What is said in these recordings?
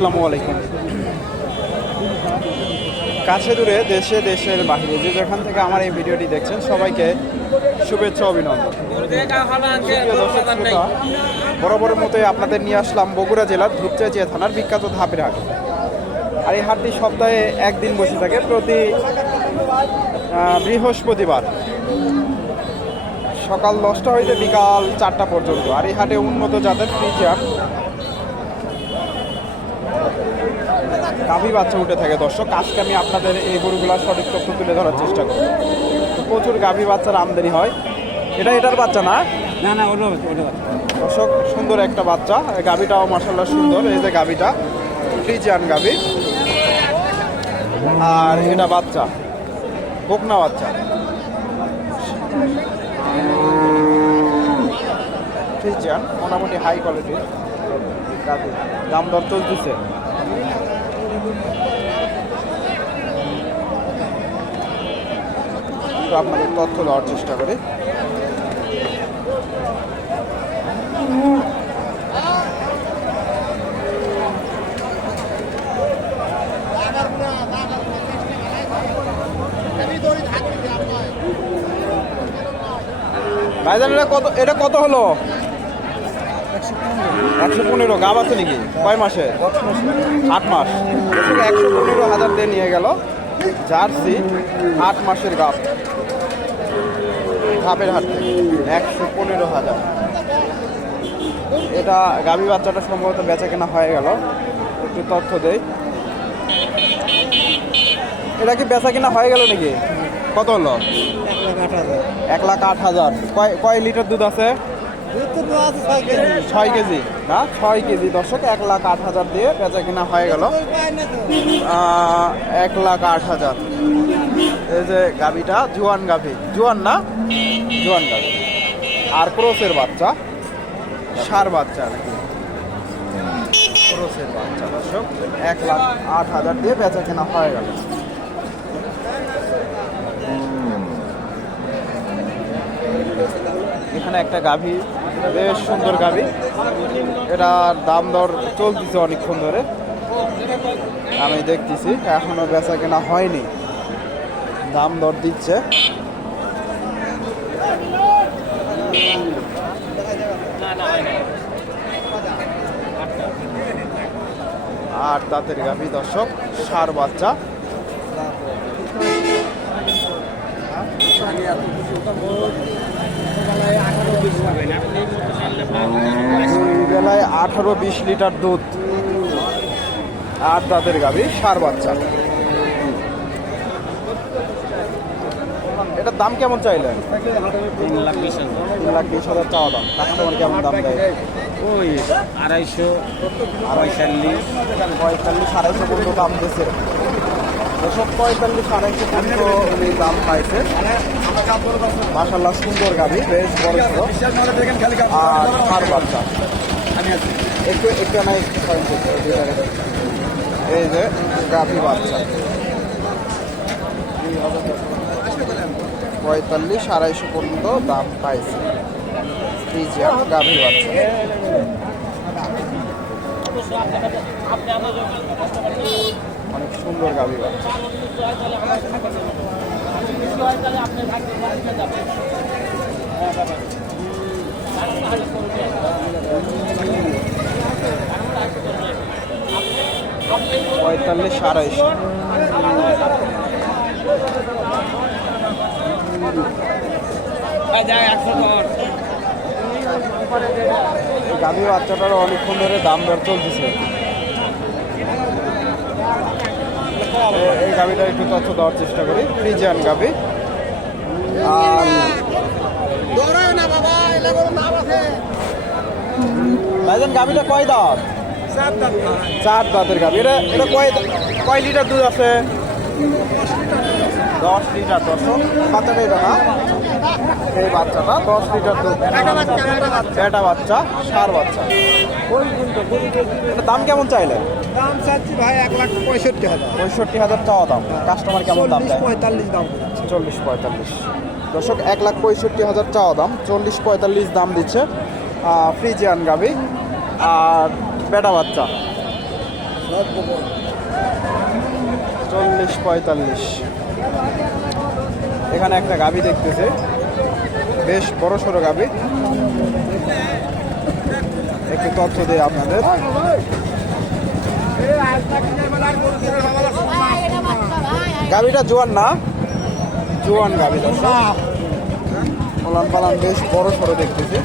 আসসালামু আলাইকুম। কাছে দূরে দেশে, দেশের বাহিরে, যে যেখান থেকে আমার এই ভিডিওটি দেখছেন, সবাইকে শুভেচ্ছা, অভিনন্দন। বরাবরের মতোই আপনাদের নিয়ে আসলাম বগুড়া জেলার ধূপচাচিয়া থানার বিখ্যাত ধাপের হাট আর এই হাটটি সপ্তাহে একদিন বসে থাকে, প্রতি বৃহস্পতিবার। সকাল দশটা হইতে বিকাল চারটা পর্যন্ত। আর এই হাটে উন্নত জাতের ফ্রিজার গাভী বাচ্চা উঠে থাকে। দর্শক আজকে আমি আপনাদের এই গরুগুলার সঠিক তথ্য তুলে ধরার চেষ্টা করব। প্রচুর গাভী বাচ্চার আমদানি হয়। এটা এটার বাচ্চা না? না না ওটা ওটা দর্শক সুন্দর একটা বাচ্চা। গাভীটাও মাসাল্লাহ সুন্দর। এই যে গাভীটা ফ্রিজিয়ান গাভী। আর এটা বাচ্চা বকনা বাচ্চা। ফ্রিজিয়ান মোটামুটি হাই কোয়ালিটির গাভী দাম দর চলতেছে। আপনাদের তথ্য দেওয়ার চেষ্টা করে। ভাইজান এটা কত এটা কত হলো? একশো পনেরো গাব আছে নাকি? কয় মাসে? আট মাস। একশো পনেরো হাজার দিয়ে নিয়ে গেল জার্সি আট মাসের গাব। গাবের হাট থেকে একশো পনেরো হাজার। এটা গাভী বাচ্চাটা সম্ভবত বেচা কেনা হয়ে গেল। একটু তথ্য দেই। এটা কি বেচা কেনা হয়ে গেল নাকি? কত হলো? এক লাখ আট হাজার। কয় কয় লিটার দুধ আছে? ছয় কেজি, না, ছয় কেজি। দর্শক, এক লাখ আট হাজার দিয়ে বেচা কিনা হয়ে গেল। এক লাখ আট হাজার। এই যে গাভিটা, জুয়ান গাভি। জুয়ান না? জুয়ান গাভি। আর ক্রোসের বাচ্চা। সার বাচ্চা নাকি? ক্রোসের বাচ্চা, দর্শক, এক লাখ আট হাজার দিয়ে বেচা কেনা হয়ে গেল। এখানে একটা গাভী বেশ সুন্দর গাভী এটার দাম দর চলতেছে অনেকক্ষণ ধরে। আমি দেখতেছি, এখনও বেচা কেনা হয়নি। দাম দর দিচ্ছে। আর দাঁতের গাভী দর্শক, সার বাচ্চা। বেলায় আঠারো বিশ লিটার দুধ। আর দাঁতের গাভী সার বাচ্চা। এটার দাম কেমন চাইলেন? তিন লাখ বিশ হাজার চাওয়া দাম। কাস্টমার কেমন দাম দেয়? ওই আড়াইশো পঁয়তাল্লিশ আড়াইশো পর্যন্ত দাম দিয়েছে। এসব পঁয়তাল্লিশ আড়াইশো পর্যন্ত উনি দাম পাইছে। মাসাল্লাহ সুন্দর গাভী বেশ বড় আর সার বাচ্চা। একটু একটু না একটু সরেন তো, একটু দুই জায়গায়। এই যে গাভী বাচ্চা। পঁয়তাল্লিশ আড়াইশো পর্যন্ত দাম পাইছে। ফ্রিজিয়ান গাভী বাচ্চা। অনেক সুন্দর গাভী বাচ্চা। পঁয়তাল্লিশ আড়াইশো। গাভী বাচ্চাটারও অনেকক্ষণ ধরে দাম দর চলতেছে এ- এই গাভীটা একটু তথ্য দেওয়ার চেষ্টা করি। ফ্রিজিয়ান আর ভাইজান গাভীটা কয় দাঁত? চার দাঁতের গাভী এটা এটা কয় কয় লিটার দুধ আছে? দশ লিটার দশ বাচ্চাটা এটা এই বাচ্চাটা দশ লিটার দুধ। এটা বাচ্চা সার বাচ্চা। দাম কেমন চাইলেন? দাম চাচ্ছি ভাই এক লাখ পঁয়ষট্টি হাজার। পঁয়ষট্টি হাজার চাওয়া দাম। কাস্টমার কেমন দাম পঁয়তাল্লিশ দাম। চল্লিশ পঁয়তাল্লিশ। দর্শক এক লাখ পঁয়ষট্টি হাজার চাওয়া দাম। চল্লিশ পঁয়তাল্লিশ দাম দিচ্ছে ফ্রিজিয়ান গাবি আর বেটা বাচ্চা। চল্লিশ পঁয়তাল্লিশ। এখানে একটা গাভি দেখতেছে। বেশ বড় সড়ো গাভি একটু তথ্য দিই আপনাদের। গাড়িটা জোয়ান না? জোয়ান গাড়িটা দর্শক পালান বেশ বড় সড়ো দেখতেছি।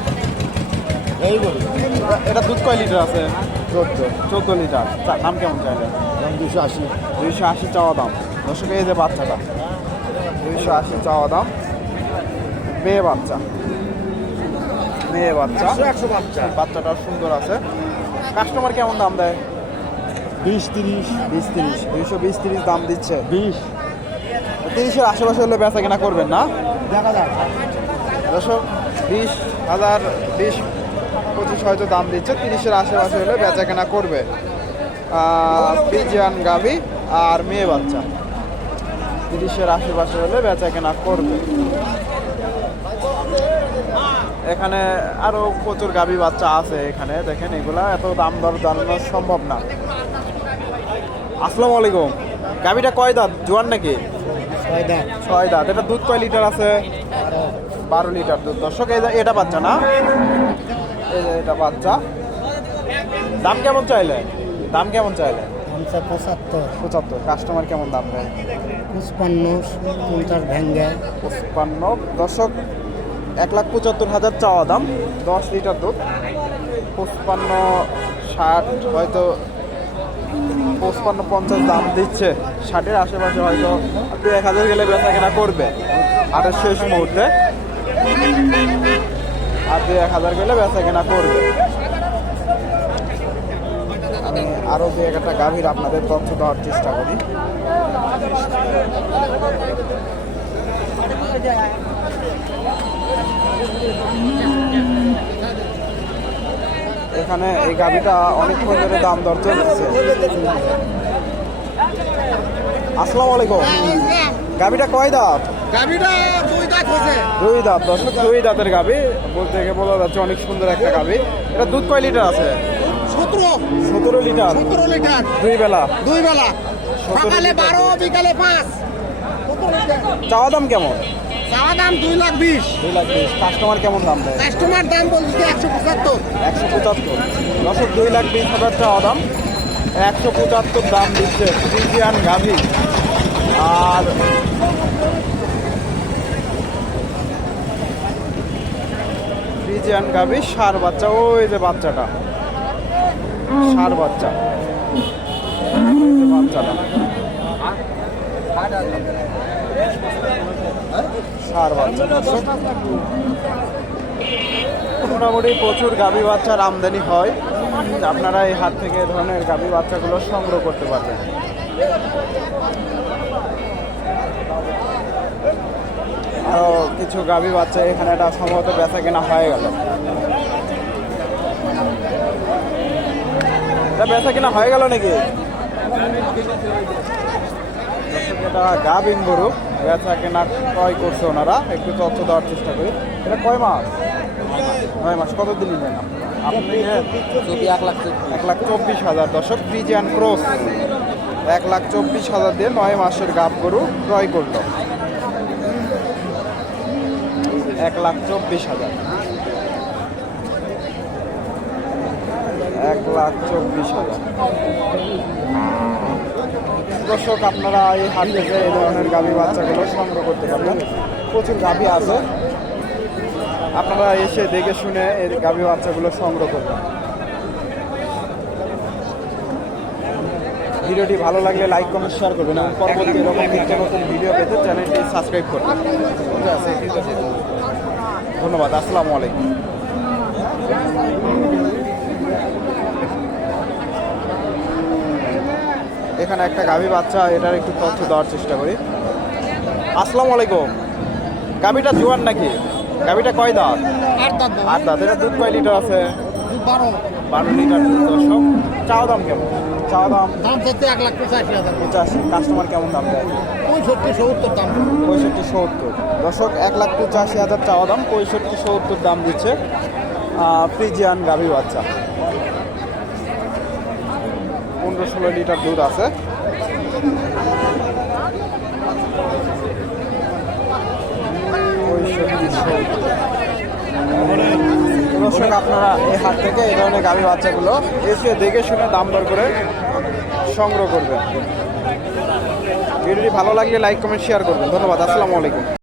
এটা- এটা দুধ কয় লিটার আছে? চোদ্দ। চোদ্দ লিটার। দাম কেমন চাইলে? দুশো আশি। দুইশো আশি চাওয়া দাম। দর্শক এই যে বাচ্চাটা দুইশো আশি চাওয়া দাম। মেয়ে বাচ্চা। মেয়ে বাচ্চা। একশো বাচ্চা। বাচ্চাটা সুন্দর আছে। কাস্টমার কেমন দাম দেয়? বিশ তিরিশ। বিশ তিরিশ। দুইশো বিশ তিরিশ দাম দিচ্ছে। বিশ। তিরিশের আশেপাশে হলে বেচা কেনা করবেন না? দেখা যাক। দর্শক বিশ হাজার বিশ পঁচিশ হয়তো দাম দিচ্ছে। তিরিশের আশেপাশে হলে বেচা কেনা করবে। পিজিয়ান গাভি আর মেয়ে বাচ্চা। তিরিশের আশেপাশে হলে বেচা কেনা করবে। এখানে আরও প্রচুর গাভি বাচ্চা আছে এখানে দেখেন এগুলা এত দাম দর জানানো সম্ভব না। আসসালামু আলাইকুম। গাভিটা কয় দাঁত? জোয়ান নাকি? ছয় দাঁত। এটা দুধ কয় লিটার আছে? বারো লিটার দুধ। দর্শক এটা বাচ্চা না? এই যে এটা বাচ্চা। দাম কেমন চাইলে দাম কেমন চাইলে পঞ্চাশ পঁচাত্তর। পঁচাত্তর। কাস্টমার কেমন দাম দেয় পঁচপান্ন পঞ্চাশ ভেঙ্গে। পঁচপান্ন। দর্শক এক লাখ পঁচাত্তর হাজার চাওয়া দাম দশ লিটার দুধ। পঁচপান্ন ষাট হয়তো পঁচপান্ন পঞ্চাশ দাম দিচ্ছে। ষাটের আশেপাশে হয়তো দু এক হাজার গেলে বেচা কেনা করবে। আটের শেষ মুহূর্তে। আর দু এক হাজার গেলে বেচা কেনা করবে আমি আরও দু একটা গাভীর আপনাদের তথ্য দেওয়ার চেষ্টা করি। এখানে এই গাভিটা অনেকক্ষণ ধরে দাম দর চলছে। আসসালামু আলাইকুম। গাভিটা কয় দাঁত? গাড়িটা দুই দাঁত হয়েছে। দুই দাঁত দর্শক দুই দাঁতের গাভি। বলতে গিয়ে বলা যাচ্ছে অনেক সুন্দর একটা গাভি। এটা দুধ কয় লিটার আছে? সতেরো। সতেরো লিটার। সতেরো লিটার। দুই বেলা। দুই বেলা। সকালে বারো বিকালে পাঁচ। চাওয়া দাম কেমন? চাওয়া দাম দুই লাখ বিশ। দুই লাখ বিশ। কাস্টমার কেমন দাম দেয়? কাস্টমার দাম বলছে একশো পঁচাত্তর। একশো পঁচাত্তর। দর্শক দুই লাখ বিশ হাজার চাওয়া দাম। একশো পঁচাত্তর দাম দিচ্ছে ফ্রিজিয়ান গাভি আর ফ্রিজিয়ান গাভি সার বাচ্চা। ওই যে বাচ্চাটা। সার বাচ্চা। বাচ্চাটা মোটামুটি প্রচুর গাভী বাচ্চার আমদানি হয়। আপনারা এই হাত থেকে এ ধরনের গাভী বাচ্চাগুলো সংগ্রহ করতে পারবেন। আরও কিছু গাভী বাচ্চা এখানে একটা সম্ভবত বেচা কেনা হয়ে গেল। বেচা কেনা হয়ে গেল নাকি? দর্শক, এটা গাভিন গরু বেচা কেনা ক্রয় করছে ওনারা। একটু তথ্য দেওয়ার চেষ্টা করি। এটা কয় মাস? নয় মাস। কত দিন নেন আপনি? এক লাখ চব্বিশ হাজার। দশক ফ্রিজিয়ান ক্রস এক লাখ চব্বিশ হাজার দিয়ে নয় মাসের গাব গরু ক্রয় করল। এক লাখ চব্বিশ হাজার। এক লাখ চব্বিশ হাজার। দর্শক, আপনারা এই হাট থেকে এই ধরনের গাভী বাচ্চাগুলো সংগ্রহ করতে পারবেন, প্রচুর গাভী আছে। আপনারা এসে দেখে শুনে এর গাভী বাচ্চাগুলো সংগ্রহ করবেন। ভিডিওটি ভালো লাগলে লাইক, কমেন্ট, শেয়ার করবেন এবং পরবর্তী এরকম নিত্য নতুন ভিডিও পেতে চ্যানেলটি সাবস্ক্রাইব করবেন। ধন্যবাদ, আসসালামু আলাইকুম। এখানে একটা গাভী বাচ্চা এটার একটু তথ্য দেওয়ার চেষ্টা করি। আসসালামু আলাইকুম। গাভীটা জোয়ান নাকি? গাভীটা কয় দাঁত? আট দাঁত এটা দুধ কয় লিটার আছে? বারো। লিটার দুধ দর্শক। দাম কেমন? চাওয়া দাম? দাম চাচ্ছে এক লাখ পঁচাশি হাজার। পঁচাশি। কাস্টমার কেমন দাম দেয়? পঁয়ষট্টি সত্তর দাম। পঁয়ষট্টি সত্তর। দর্শক এক লাখ পঁচাশি হাজার চাওয়া দাম পঁয়ষট্টি সত্তর দাম দিচ্ছে ফ্রিজিয়ান গাভী বাচ্চা। পনেরো ষোলো লিটার দুধ আছে। আপনারা এই হাট থেকে এই ধরনের গাভী বাচ্চাগুলো এসে দেখে শুনে দাম দর করে সংগ্রহ করবেন। ভিডিওটি ভালো লাগলে লাইক, কমেন্ট শেয়ার করবেন। ধন্যবাদ, আসসালামু আলাইকুম।